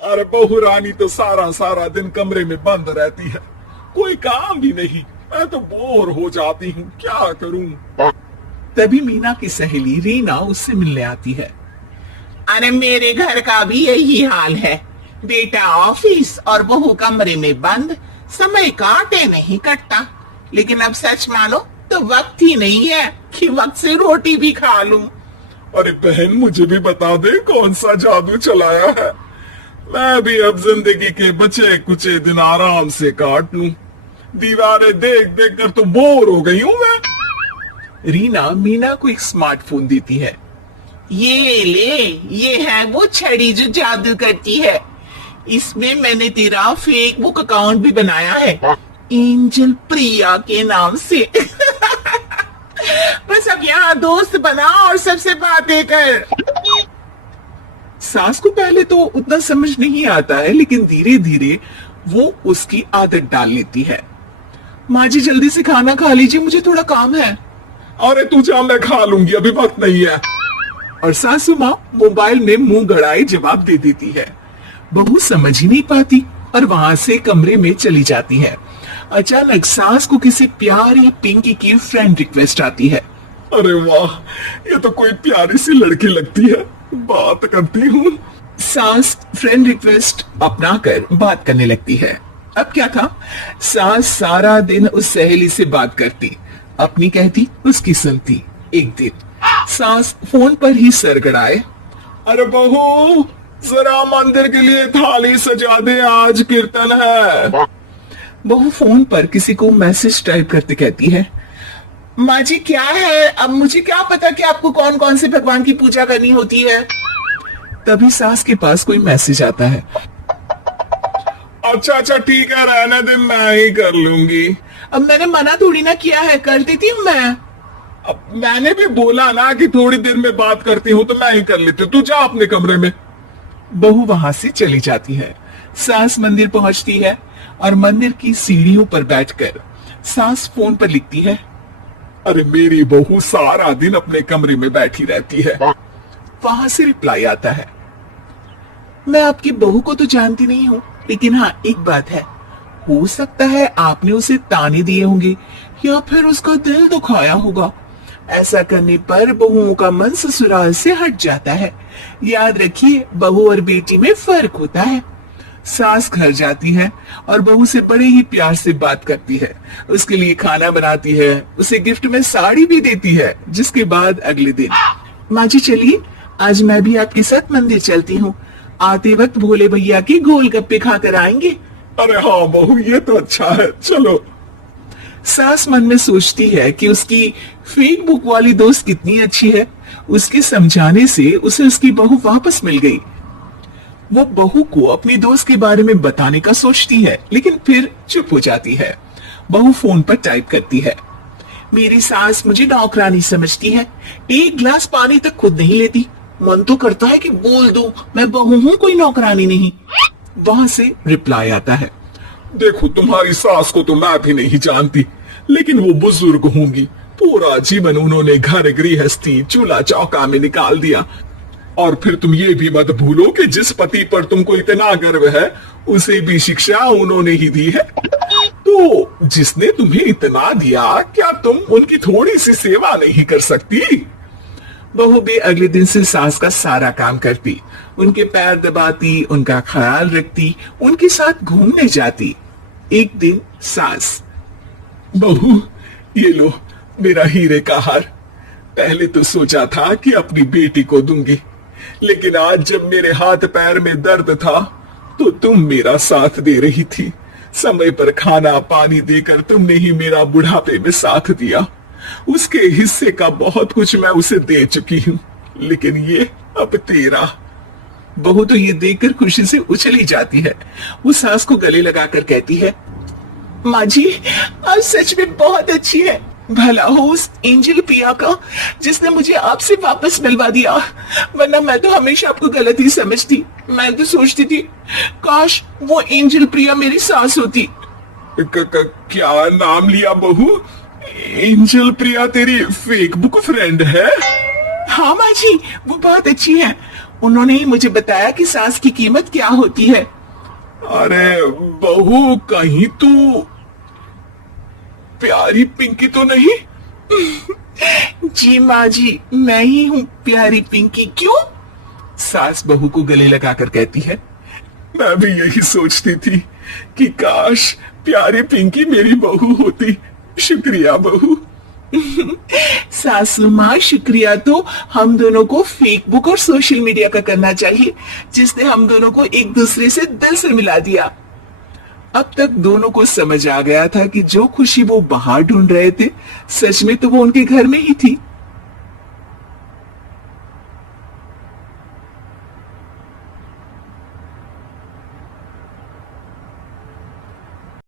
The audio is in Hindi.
अरे बहू रानी तो सारा सारा दिन कमरे में बंद रहती है, कोई काम भी नहीं। मैं तो बोर हो जाती हूँ, क्या करूँ। तभी मीना की सहेली रीना उससे मिलने आती है। अरे मेरे घर का भी यही हाल है, बेटा ऑफिस और बहू कमरे में बंद, समय काटे नहीं कटता। लेकिन अब सच मानो तो वक्त ही नहीं है कि वक्त से रोटी भी खा लूं। अरे बहन, मुझे भी बता दे कौन सा जादू चलाया है, मैं भी अब जिंदगी के बचे कुचे दिन आराम से काट लूं। दीवारें देख देख कर तो बोर हो गई हूँ मैं। रीना मीना को एक स्मार्टफोन देती है। ये ले, ये है वो छड़ी जो जादू करती है। इसमें मैंने तेरा फेसबुक अकाउंट भी बनाया है, एंजल प्रिया के नाम से। बस अब यहाँ दोस्त बना और सबसे बातें कर। सास को पहले तो उतना समझ नहीं आता है, लेकिन धीरे धीरे वो उसकी आदत डाल लेती है। माँ जी जल्दी से खाना खा लीजिए, मुझे थोड़ा काम है। अरे तू जा, मैं खा लूंगी, अभी वक्त नहीं है। और सासू माँ मोबाइल में मुंह गड़ाए जवाब दे देती है। बहू समझ ही नहीं पाती और वहां से कमरे में चली जाती है। अचानक सास को किसी प्यारी पिंकी की फ्रेंड रिक्वेस्ट आती है। अरे वाह, ये तो कोई प्यारी सी लड़की लगती है, बात करती हूँ। सास फ्रेंड रिक्वेस्ट अपना कर बात करने लगती है। अब क्या था, सास सारा दिन उस सहेली से बात करती, अपनी कहती उसकी सुनती। एक दिन सास फोन पर ही सर गड़ाए। अरे बहू, जरा मंदिर के लिए थाली सजा दे, आज कीर्तन है। बहू फोन पर किसी को मैसेज टाइप करते कहती है। माँ जी क्या है, अब मुझे क्या पता कि आपको कौन कौन से भगवान की पूजा करनी होती है। तभी सास के पास कोई मैसेज आता है। अच्छा अच्छा ठीक है, रहने दे, मैं ही कर लूंगी। अब मैंने मना थोड़ी ना किया है, कर देती हूँ मैं। अब मैंने भी बोला ना कि थोड़ी देर में बात करती हूँ, तो मैं ही कर लेती हूँ, तू जा अपने कमरे में। बहू वहां से चली जाती है। सास मंदिर पहुंचती है और मंदिर की सीढ़ियों पर बैठकर सास फोन पर लिखती है। अरे मेरी बहू सारा दिन अपने कमरे में बैठी रहती है। वहां से रिप्लाई आता है। मैं आपकी बहू को तो जानती नहीं हूँ, लेकिन हाँ एक बात है, हो सकता है आपने उसे ताने दिए होंगे या फिर उसका दिल दुखाया होगा। ऐसा करने पर बहुओं का मन ससुराल से हट जाता है। याद रखिए, बहू और बेटी में फर्क होता है। सास घर जाती है और बहू से बड़े ही प्यार से बात करती है, उसके लिए खाना बनाती है, उसे गिफ्ट में साड़ी भी देती है। जिसके बाद अगले दिन, माँ जी चलिए, आज मैं भी आपके साथ मंदिर चलती हूँ, आते वक्त भोले भैया के गोलगप्पे खाकर आएंगे। अरे हाँ बहू, ये तो अच्छा है, चलो। सास मन में सोचती है कि उसकी फेसबुक वाली दोस्त कितनी अच्छी है। उसके समझाने से उसे उसकी बहू वापस मिल गई। वो बहू को अपनी दोस्त के बारे में बताने का सोचती है, लेकिन फिर चुप हो जाती है। बहू फोन पर टाइप करती है। मेरी सास मुझे नौकरानी समझती है, एक गिलास पानी तक खुद नहीं लेती। मन तो करता है कि बोल दूं, मैं बहू हूँ, कोई नौकरानी नहीं। वहां से रिप्लाई आता है। देखो, तुम्हारी सास को तो मैं भी नहीं जानती, लेकिन वो बुजुर्ग होंगी, पूरा जीवन उन्होंने घर गृहस्थी चूल्हा चौका में निकाल दिया। और फिर तुम ये भी मत भूलो कि जिस पति पर तुमको इतना गर्व है, उसे भी शिक्षा उन्होंने ही दी है। तो जिसने तुम्हें इतना दिया, क्या तुम उनकी थोड़ी सी सेवा नहीं कर सकती? बहू भी अगले दिन से सास का सारा काम करती, उनके पैर दबाती, उनका ख्याल रखती, उनके साथ घूमने जाती। एक दिन सास, बहू ये लो मेरा हीरे का हार। पहले तो सोचा था कि अपनी बेटी को दूंगी, लेकिन आज जब मेरे हाथ पैर में दर्द था तो तुम मेरा साथ दे रही थी। समय पर खाना पानी देकर तुमने ही मेरा बुढ़ापे में साथ दिया। उसके हिस्से का बहुत कुछ मैं उसे दे चुकी हूँ, लेकिन ये अब तेरा। बहू तो ये देखकर खुशी से उछली जाती है। वो सास को गले लगाकर कहती है। माँ जी, आज सच में बहुत अच्छी है। भला हो उस एंजल प्रिया का, जिसने मुझे आपसे वापस मिलवा दिया, वरना मैं तो हमेशा आपको गलत ही समझती। मैं तो सोचती थी काश वो एंजल प्रिया मेरी सास होती। क्या नाम लिया बहू? एंजल प्रिया तेरी फेसबुक फ्रेंड है? हाँ माँ जी, वो बहुत अच्छी है। उन्होंने ही मुझे बताया कि सास की कीमत क्या होती है। अरे बहू, कहीं तू प्यारी पिंकी तो नहीं? जी माँ जी, मैं ही हूँ प्यारी पिंकी। क्यों? सास बहू को गले लगाकर कहती है। मैं भी यही सोचती थी कि काश प्यारी पिंकी मेरी बहू होती। शुक्रिया बहू। सासू माँ, शुक्रिया तो हम दोनों को फेसबुक और सोशल मीडिया का करना चाहिए, जिसने हम दोनों को एक दूसरे से दिल से मिला दिया। अब तक दोनों को समझ आ गया था कि जो खुशी वो बाहर ढूंढ रहे थे, सच में तो वो उनके घर में ही थी।